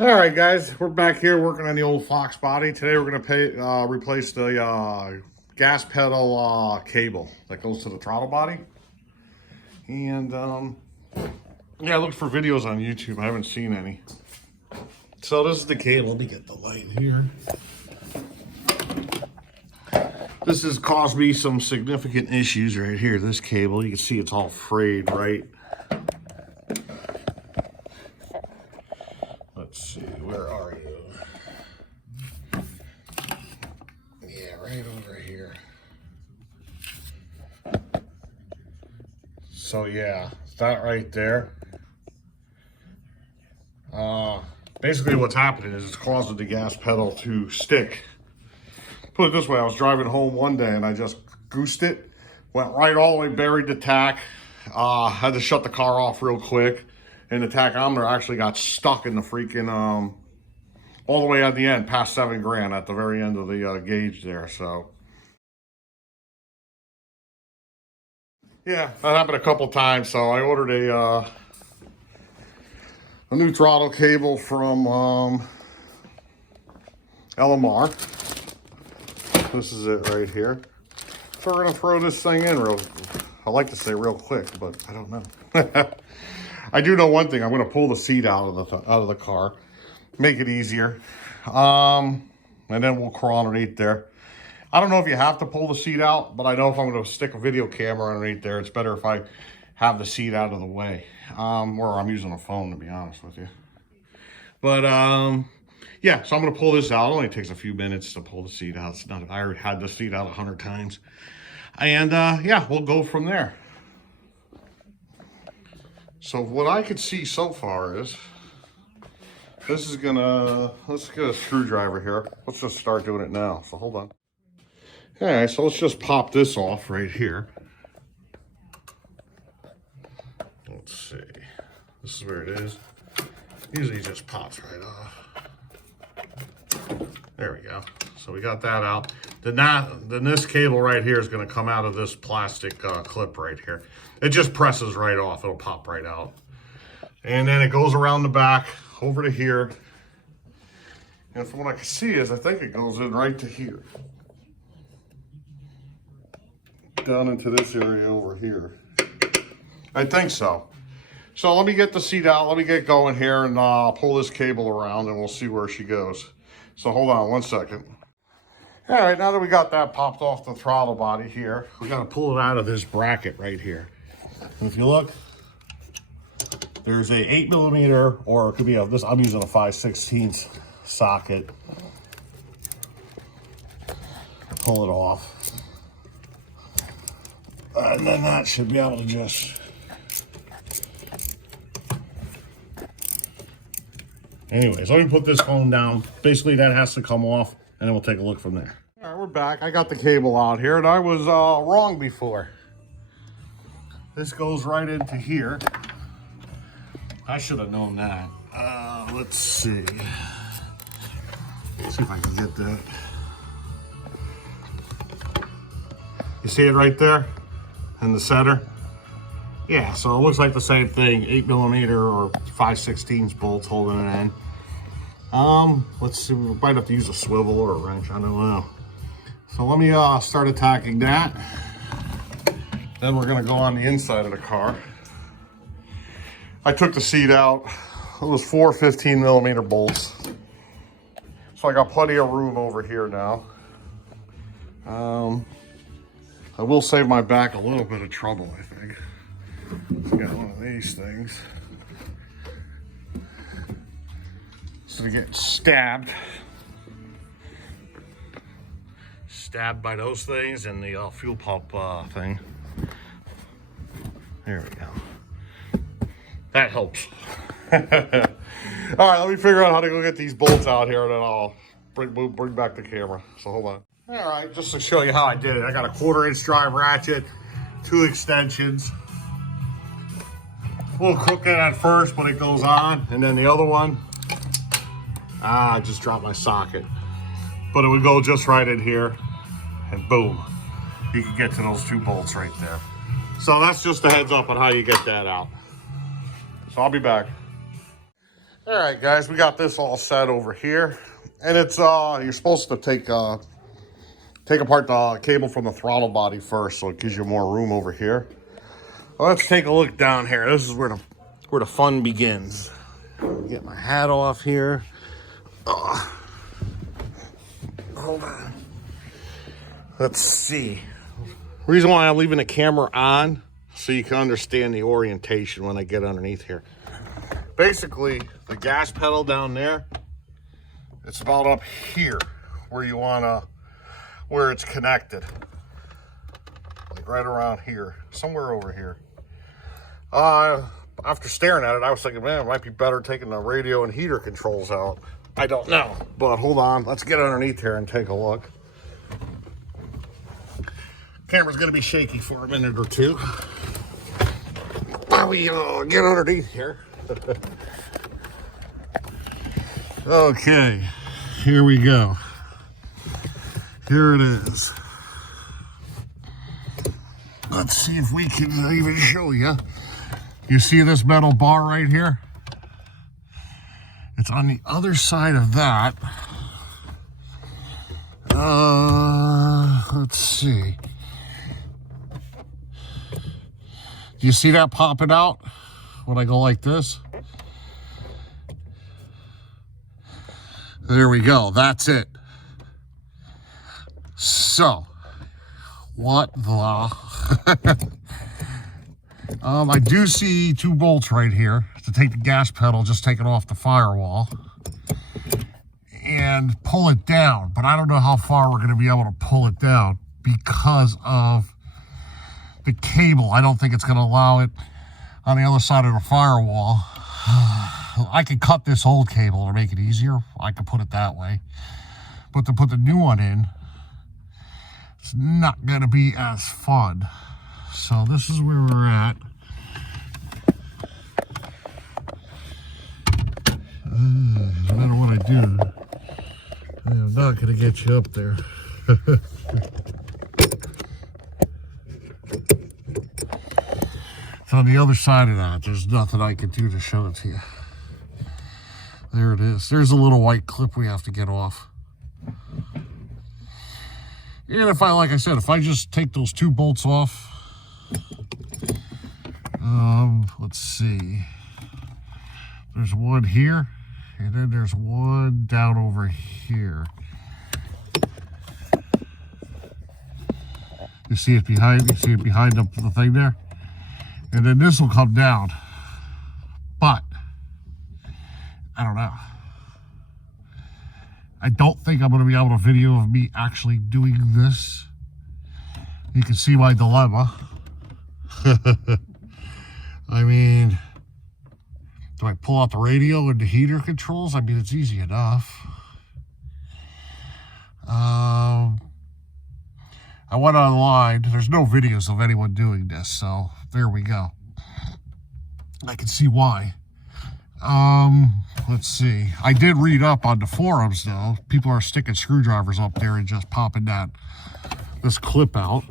All right, guys, we're back here working on the old Foxbody. Today we're going to replace the gas pedal cable that goes to the throttle body. And yeah, I looked for videos on YouTube. I haven't seen any. So this is the cable. Let me get the light here. This has caused me some significant issues right here. This cable, you can see it's all frayed, right? Let's see, where are you? Yeah, right over here. So yeah, that right there. Basically what's happening is it's causing the gas pedal to stick. Put it this way, I was driving home one day and I just goosed it, went right all the way, buried the tack, had to shut the car off real quick, and the tachometer actually got stuck in the freaking, all the way at the end, past 7 grand at the very end of the gauge there, so. Yeah, that happened a couple times, so I ordered a new throttle cable from LMR. This is it right here. So we're gonna throw this thing in I like to say real quick, but I don't know. I do know one thing. I'm gonna pull the seat out of the car, make it easier, and then we'll crawl underneath there. I don't know if you have to pull the seat out, but I know if I'm gonna stick a video camera underneath there, it's better if I have the seat out of the way, or I'm using a phone, to be honest with you. But yeah, so I'm gonna pull this out. It only takes a few minutes to pull the seat out. It's not, I already had the seat out 100 times. And yeah, we'll go from there. So what I could see so far is, this is gonna, let's get a screwdriver here. Let's just start doing it now, so hold on. All right, so let's just pop this off right here. Let's see, this is where it is. Usually it just pops right off. There we go. So we got that out. Then this cable right here is going to come out of this plastic clip right here. It just presses right off. It'll pop right out. And then it goes around the back over to here. And from what I can see is I think it goes in right to here. Down into this area over here. I think so. So let me get the seat out. Let me get going here and pull this cable around and we'll see where she goes. So hold on one second. All right, now that we got that popped off the throttle body here, we got to pull it out of this bracket right here. And if you look, there's a 8mm, or it could be this. I'm using a 5/16 socket. Pull it off, and then that should be able to just. Anyways, let me put this phone down. Basically, that has to come off, and then we'll take a look from there. All right, we're back. I got the cable out here, and I was wrong before. This goes right into here. I should have known that. Let's see. Let's see if I can get that. You see it right there in the center? Yeah, so it looks like the same thing, 8mm or 5/16 bolts holding it in. Let's see, we might have to use a swivel or a wrench, I don't know. So let me start attacking that. Then we're gonna go on the inside of the car. I took the seat out. It was 4 15mm bolts. So I got plenty of room over here now. I will save my back a little bit of trouble, I think. Got one of these things. So to get stabbed by those things and the fuel pump thing. There we go. That helps. All right, let me figure out how to go get these bolts out here, and then I'll bring back the camera. So hold on. All right, just to show you how I did it, I got a 1/4" drive ratchet, 2 extensions. A little crooked at first, but it goes on. And then the other one, I just dropped my socket. But it would go just right in here, and boom. You can get to those 2 bolts right there. So that's just a heads up on how you get that out. So I'll be back. All right, guys, we got this all set over here. And it's, you're supposed to take apart the cable from the throttle body first, so it gives you more room over here. Well, let's take a look down here. This is where the fun begins. Get my hat off here. Hold on. Let's see. Reason why I'm leaving the camera on, so you can understand the orientation when I get underneath here. Basically, the gas pedal down there, it's about up here where you wanna, where it's connected. Like right around here, somewhere over here. After staring at it, I was thinking, man, it might be better taking the radio and heater controls out. I don't know, but hold on. Let's get underneath here and take a look. Camera's gonna be shaky for a minute or two. While we get underneath here. Okay, here we go. Here it is. Let's see if we can even show you. You see this metal bar right here? It's on the other side of that. Let's see. Do you see that popping out when I go like this? There we go. That's it. So, what the? I do see 2 bolts right here to take the gas pedal, just take it off the firewall and pull it down. But I don't know how far we're going to be able to pull it down because of the cable. I don't think it's going to allow it on the other side of the firewall. I could cut this old cable to make it easier. I could put it that way. But to put the new one in, it's not going to be as fun. So this is where we're at. No matter what I do, I'm not going to get you up there. So on the other side of that, there's nothing I can do to show it to you. There it is. There's a little white clip we have to get off. And if I, like I said, if I just take those 2 bolts off, let's see. There's one here, and then there's one down over here. You see it behind? You see it behind the thing there? And then this will come down. But I don't know. I don't think I'm going to be able to video of me actually doing this. You can see my dilemma. I mean, do I pull out the radio and the heater controls? I mean, it's easy enough. I went online. There's no videos of anyone doing this, so there we go. I can see why. Let's see. I did read up on the forums, though. People are sticking screwdrivers up there and just popping this clip out.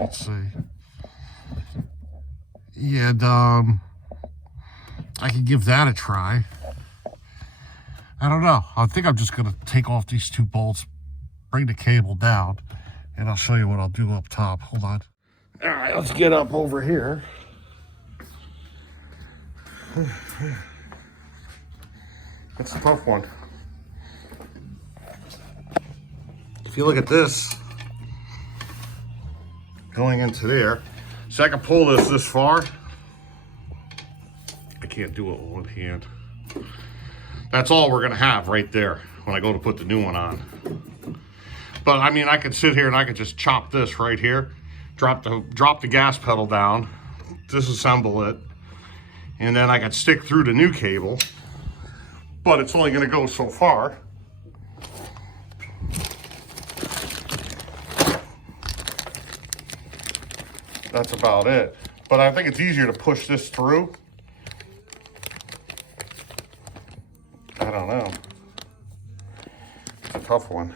Let's see. Yeah, and, I could give that a try. I don't know. I think I'm just going to take off these 2 bolts, bring the cable down, and I'll show you what I'll do up top. Hold on. All right, let's get up over here. It's a tough one. If you look at this, going into there, so I can pull this far. I can't do it with one hand. That's all we're gonna have right there when I go to put the new one on. But I mean, I could sit here and I could just chop this right here, drop the gas pedal down, disassemble it, and then I could stick through the new cable, but it's only gonna go so far. That's about it. But I think it's easier to push this through. I don't know. It's a tough one.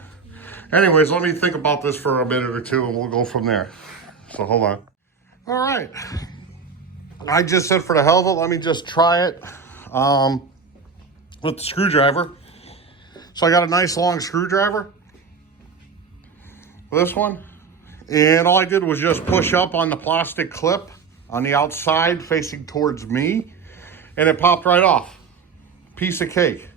Anyways, let me think about this for a minute or two and we'll go from there. So hold on. All right. I just said for the hell of it, let me just try it. with the screwdriver. So I got a nice long screwdriver, this one, and all I did was just push up on the plastic clip on the outside facing towards me, and it popped right off. Piece of cake.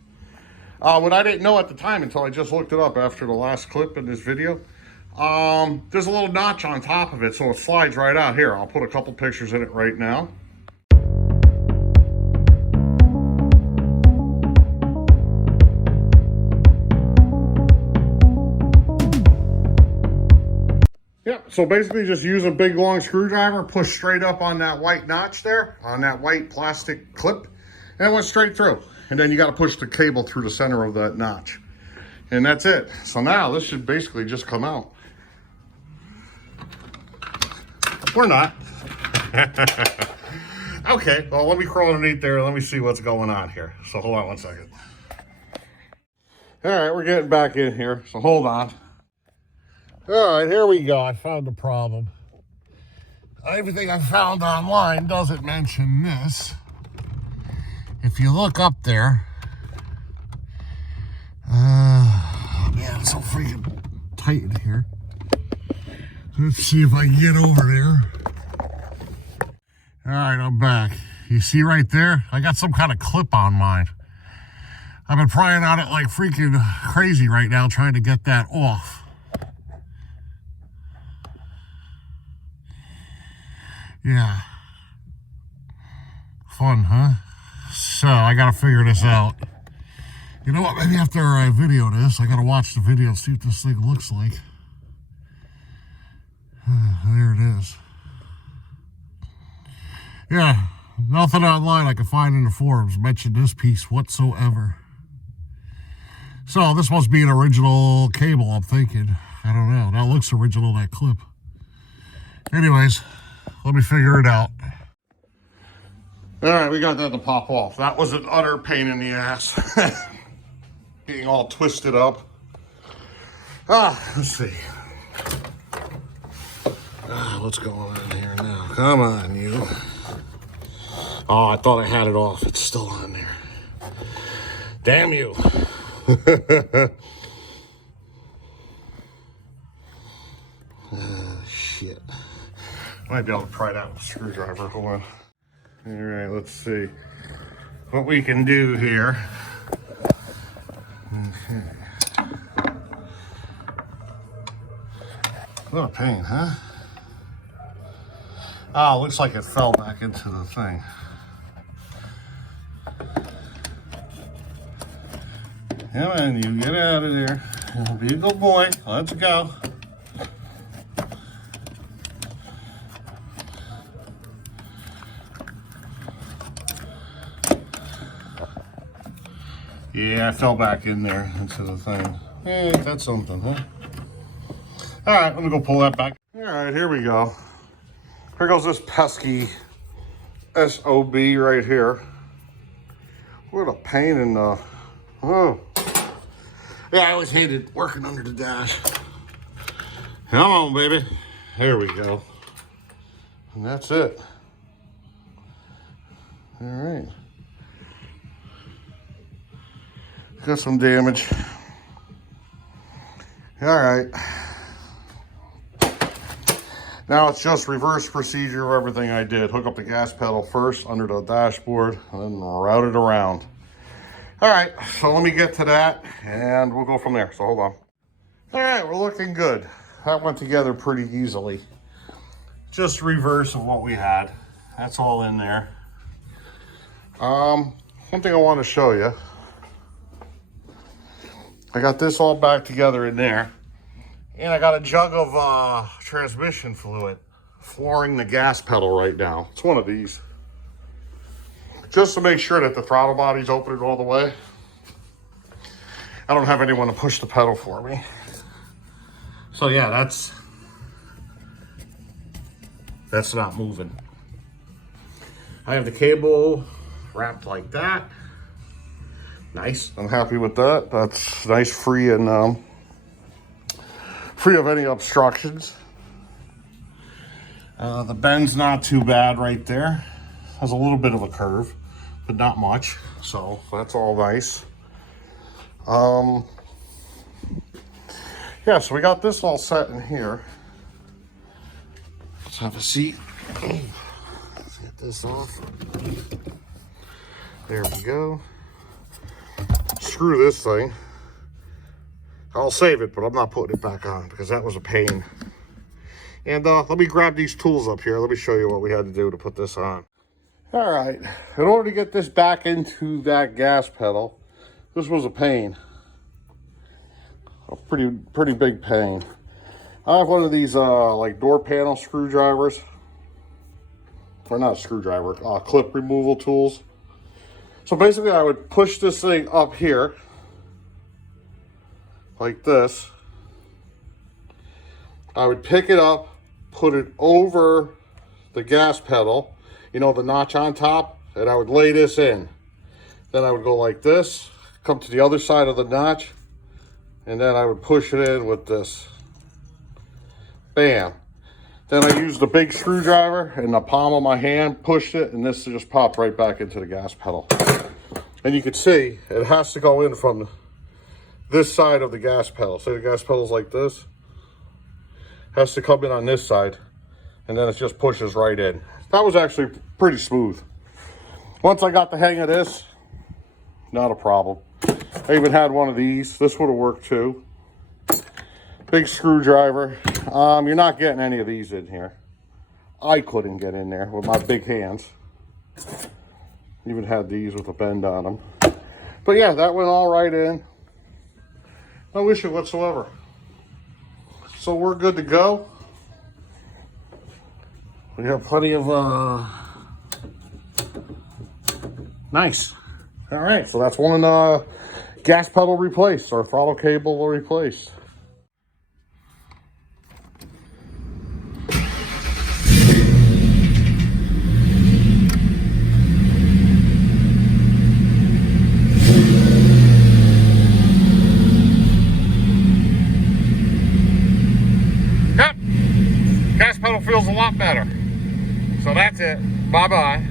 What I didn't know at the time until I just looked it up after the last clip in this video, there's a little notch on top of it, so it slides right out. Here, I'll put a couple pictures in it right now. Yeah, so basically just use a big long screwdriver, push straight up on that white notch there, on that white plastic clip, and it went straight through. And then you got to push the cable through the center of that notch. And that's it. So now this should basically just come out. Or not. Okay, well, let me crawl underneath there and let me see what's going on here. So hold on one second. All right, we're getting back in here, so hold on. All right, here we go. I found the problem. Everything I found online doesn't mention this. If you look up there, man, it's so freaking tight in here. Let's see if I can get over there. All right, I'm back. You see right there? I got some kind of clip on mine. I've been prying on it like freaking crazy right now, trying to get that off. Yeah. Fun, huh? So, I gotta figure this out. You know what? Maybe after I video this, I gotta watch the video, see what this thing looks like. There it is. Yeah, nothing online I can find in the forums mentioned this piece whatsoever. So, this must be an original cable, I'm thinking. I don't know. That looks original, that clip. Anyways, let me figure it out. All right, we got that to pop off. That was an utter pain in the ass. Getting all twisted up. Let's see. What's going on here now? Come on, you. Oh, I thought I had it off. It's still on there. Damn you. Shit. Might be able to pry that with a screwdriver. Hold on. All right, let's see what we can do here. Okay. What a pain, huh? Oh, looks like it fell back into the thing. Come on, you get out of there. Be a good boy. Let's go. Yeah, I fell back in there into the thing. Hey, that's something, huh? All right, let me go pull that back. All right, here we go. Here goes this pesky SOB right here. What a pain in the... Oh. Yeah, I always hated working under the dash. Come on, baby. There we go. And that's it. All right. Got some damage. All right. Now it's just reverse procedure of everything I did. Hook up the gas pedal first under the dashboard and then route it around. All right, so let me get to that and we'll go from there. So hold on. All right, we're looking good. That went together pretty easily. Just reverse of what we had. That's all in there. One thing I want to show you. I got this all back together in there. And I got a jug of transmission fluid flooring the gas pedal right now. It's one of these. Just to make sure that the throttle body's open all the way. I don't have anyone to push the pedal for me. So yeah, that's not moving. I have the cable wrapped like that. Nice. I'm happy with that. That's nice, free and free of any obstructions. The bend's not too bad right there. Has a little bit of a curve, but not much. So that's all nice. Yeah, so we got this all set in here. Let's have a seat. Let's get this off. There we go. Screw this thing. I'll save it, but I'm not putting it back on because that was a pain. And let me grab these tools up here. Let me show you what we had to do to put this on. All right, in order to get this back into that gas pedal, this was a pain. A pretty big pain. I have one of these like door panel screwdrivers. Or not a screwdriver, clip removal tools. So basically I would push this thing up here like this. I would pick it up, put it over the gas pedal, you know, the notch on top, and I would lay this in. Then I would go like this, come to the other side of the notch, and then I would push it in with this. Bam. Then I used the big screwdriver in the palm of my hand, pushed it, and this just popped right back into the gas pedal. And you can see it has to go in from this side of the gas pedal. So the gas pedal's like this. Has to come in on this side, and then it just pushes right in. That was actually pretty smooth. Once I got the hang of this, not a problem. I even had one of these. This would have worked too. Big screwdriver. You're not getting any of these in here. I couldn't get in there with my big hands. Even had these with a bend on them. But yeah, that went all right in. No issue whatsoever. So we're good to go. We have plenty of nice. All right, so that's one gas pedal replaced, or throttle cable replaced. Yep, gas pedal feels a lot better. So that's it. Bye-bye.